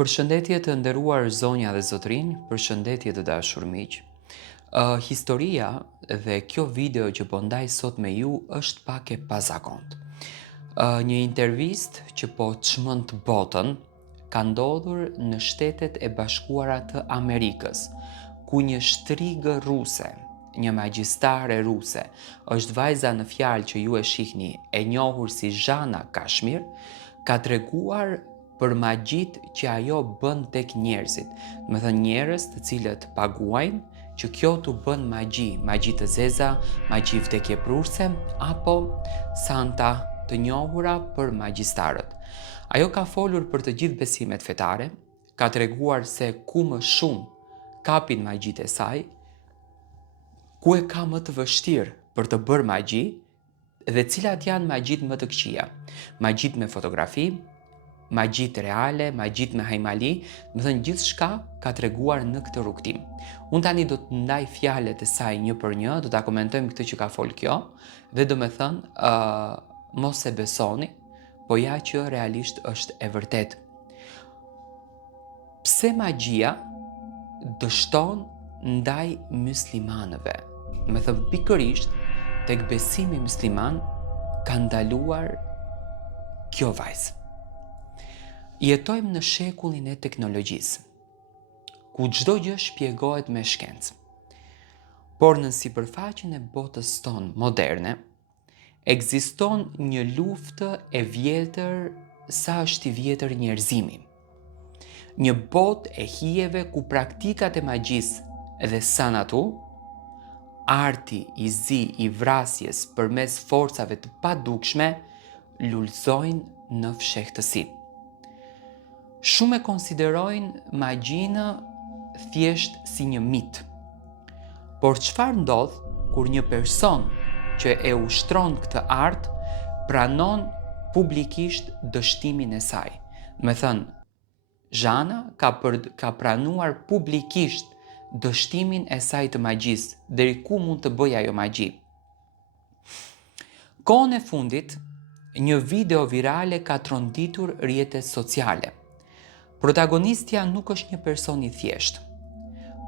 Përshëndetje të nderuar zonja dhe zotrinj, përshëndetje të dashur miq. Historia dhe kjo video që po ndaj sot me ju është pak e pazakontë. Një intervistë që po çmend botën ka ndodhur në Shtetet e Bashkuara të Amerikës, ku një shtrigë ruse, një magjistare ruse, është vajza në fjalë që ju e shihni, e njohur si Zhana Kashmir, ka treguar për magjit që ajo bën tek njerëzit. Do të thënë njerëz të cilët paguajnë që kjo t'u bën magji të zeza, magji vdekjeprurse apo santa të njohura për magjistarët. Ajo ka folur për të gjithë besimet fetare, ka treguar se ku më shumë kapin magjit e saj, ku e ka më të vështirë për të bërë magji dhe cilat janë magjit më të këqija. Magjit me fotografi, magjit reale, magjit me hajmali, më thënë gjithë shka ka treguar në këtë rrugtim. Unë tani do të ndaj fjalet e saj një për një, do të komentojmë këtë që ka fol kjo, dhe do me thënë, mos e besoni, po ja që realisht është e vërtet. Pse magjia dështon ndaj muslimanëve? Me thënë pikërisht, tek besimi musliman ka ndaluar kjo vajzë. Jetojmë në shekullin e teknologjisë, ku çdo gjë shpjegohet me shkencë. Por në sipërfaqen e botës tonë moderne, ekziston një luftë e vjetër sa është i vjetër njerëzimi. Një botë e hijeve ku praktikat e magjisë dhe sanatu, arti i zi i vrasjes përmes forcave të padukshme, lulëzojnë në fshehtësi. Shumë e konsiderojnë magjinë thjesht si një mit. Por çfarë ndodh kur një person që e ushtron këtë art pranon publikisht dështimin e saj? Me thënë, Zhana ka pranuar publikisht dështimin e saj të magjisë, deri ku mund të bëjë ajo magji. Kohën e fundit, një video virale ka tronditur rrjetet sociale. Protagonistja nuk është një person i thjeshtë,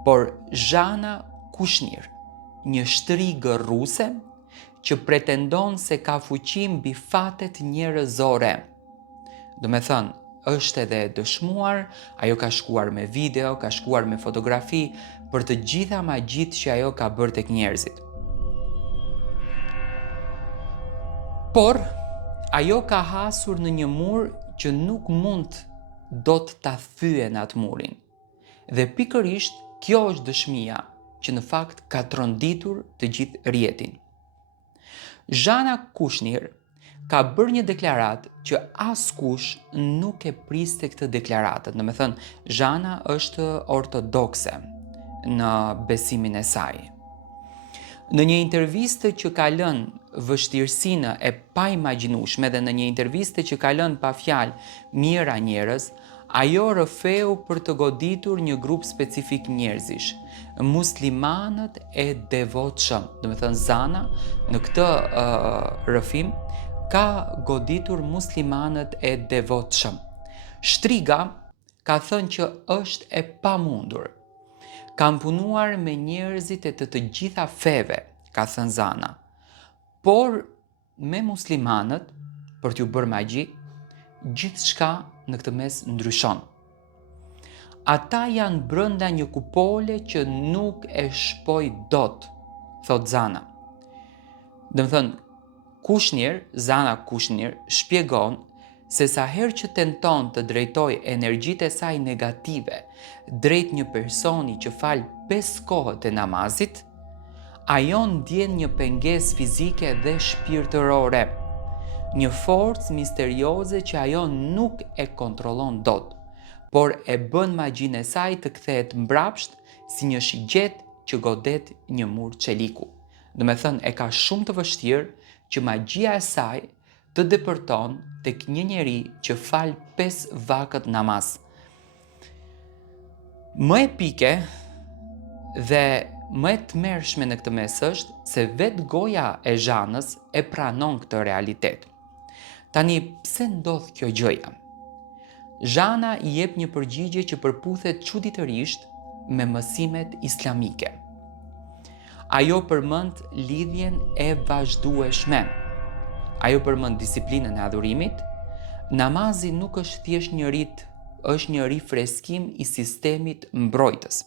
por Zhana Kashmir, një shtrigë ruse që pretendon se ka fuqi mbi fatet njerëzore. Do me thënë, është edhe dëshmuar, ajo ka shkuar me video, ka shkuar me fotografi për të gjitha magjit që ajo ka bërë tek njerëzit. Por, ajo ka hasur në një mur që nuk mund do të ta thyen atë murin. Dhe pikërisht kjo është dëshmia që në fakt ka tronditur të gjithë rrjetin. Zhana Kashmir ka bërë një deklaratë që askush nuk e priste këtë deklaratë. Do me thënë, Zhana është ortodokse në besimin e saj. Në një intervistë që ka lënë vështirësinë e paimagjinueshme dhe në një intervistë që ka lënë pa fjalë mijëra njerëz, ajo rrëfeu për të goditur një grup specifik njerëzish, muslimanët e devotshëm. Do me thënë, Zana në këtë rrëfim ka goditur muslimanët e devotshëm. Shtriga ka thënë që është e pamundur. Kam punuar me njerëzit e të gjitha feve, ka thënë Zana, por me muslimanët, për t'ju bërë magji, gjithçka në këtë mes ndryshon. Ata janë brenda një kupole që nuk e shpoj dot, thot Zana. Dhe më thënë, Zana Kashmir shpjegon se sa herë që tenton të drejtoj energjitë e saj negative drejt një personi që fal 5 kohët e namazit, ajo ndjen një pengesë fizike dhe shpirtërore, një forcë misterioze që ajo nuk e kontrollon dot, por e bën magjinë e saj të kthehet mbrapsht si një shigjet që godet një mur çeliku. Do me thënë, e ka shumë të vështirë që magjia e saj të depërton tek një njeri që fal 5 vakët namaz. Më epike dhe më e tmerrshme në këtë mes është se vetë goja e Zhanës e pranon këtë realitet. Tani, pse ndodh kjo gjëja? Zhana I jep një përgjigje që përputhet çuditërisht me mësimet islamike. Ajo përmend lidhjen e vazhdueshme. Ajo përmend disiplinën e adhurimit. Namazi nuk është thjesht një rit, është një rifreskim I sistemit mbrojtës.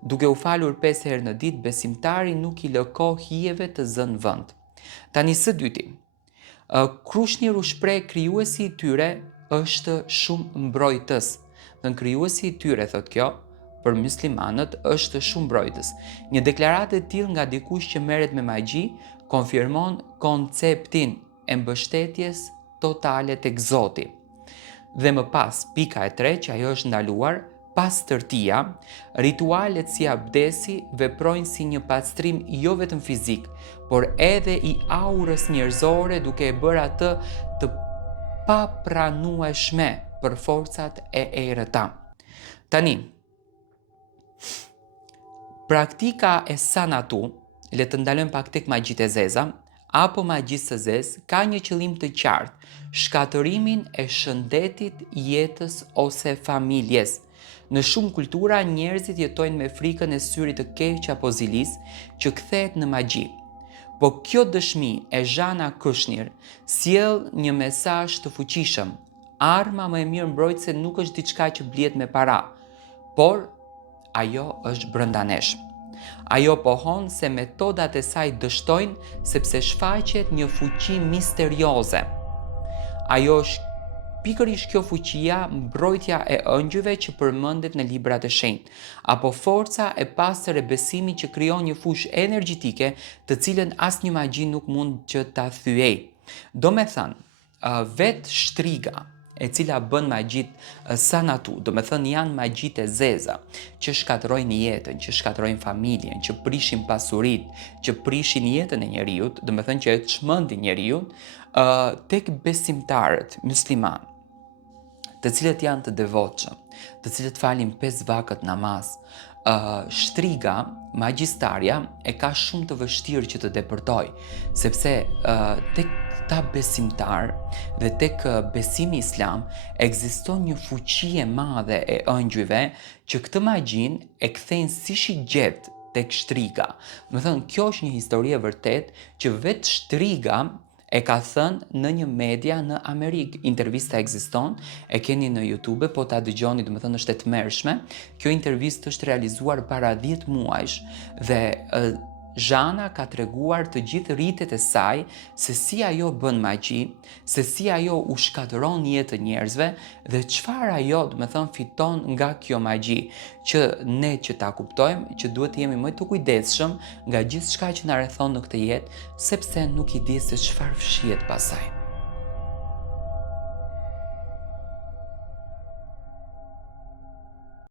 Duke u falur 5 herë në ditë, besimtari nuk I lë kohë hijeve të zënë vend. Tani së dyti, Krushnir u shpreh krijuesi I tyre është shumë mbrojtës. Dhe krijuesi I tyre, thot kjo, për muslimanët është shumë mbrojtës. Një deklaratë e tillë nga dikush që merret me magji konfirmon konceptin e mbështetjes totale tek Zoti. Dhe më pas, pika e 3 që ajo është ndaluar, pastërtia, ritualet si abdesi veprojnë si një pastrim jo vetëm fizik, por edhe I aurës njerëzore duke e bërë atë të papranueshme për forcat e errëta. Tani, praktika e sanatu, le të ndalojmë pak tek magjitë e zeza, apo magjisë së zezë, ka një qëllim të qartë, shkatërimin e shëndetit, jetës ose familjes. Në shumë kultura, njerëzit jetojnë me frikën e syrit të keq apo zilis që kthehet në magji. Po kjo dëshmi e Zhana Krushnir sjell një mesazh të fuqishëm. Arma më e mirë mbrojtëse nuk është diçka që blihet me para, por ajo është brenda nesh. Ajo pohon se metodat e saj dështojnë sepse shfaqet një fuqi misterioze. Ajo është pikërisht kjo fuqia, mbrojtja e ëngjëve që përmendet në librat e shenjtë, apo forca e pastër e besimit që krijon një fushë energjetike të cilën asnjë magji nuk mund që ta thyej. Do me thënë, vetë shtriga e cila bën magjit sanatu, do me thënë janë magjit e zeza, që shkatërrojnë jetën, që shkatërrojnë familjen, që prishin pasurit, që prishin jetën e njeriut, do me thënë që e çmendin njeriut, tek besimtarët musliman, të cilët janë të devotshëm, të cilët falin 5 vakët namaz, shtriga, magjistarja e ka shumë të vështirë që të depërtoj, sepse tek ta besimtar dhe tek besimi islam ekziston një fuqi e madhe e ëngjëve që këtë magjin e kthejnë si shigjet tek shtriga. Do të thënë, kjo është një histori e vërtet që vetë shtriga e ka thënë në një media në Amerikë. Intervista ekziston, e keni në YouTube, po ta dëgjoni, do të thënë është e tmerrshme. Kjo intervistë është realizuar para 10 muajsh dhe Zhana ka treguar të gjithë rritet e saj se si ajo bën magji, se si ajo u shkatëron jetën njerëzve dhe çfarë ajo, do të thënë, fiton nga kjo magji, që ne që ta kuptojmë që duhet të jemi më të kujdesshëm nga gjithçka që na rrethon në këtë jetë, sepse nuk I di se çfarë fshihet pasaj.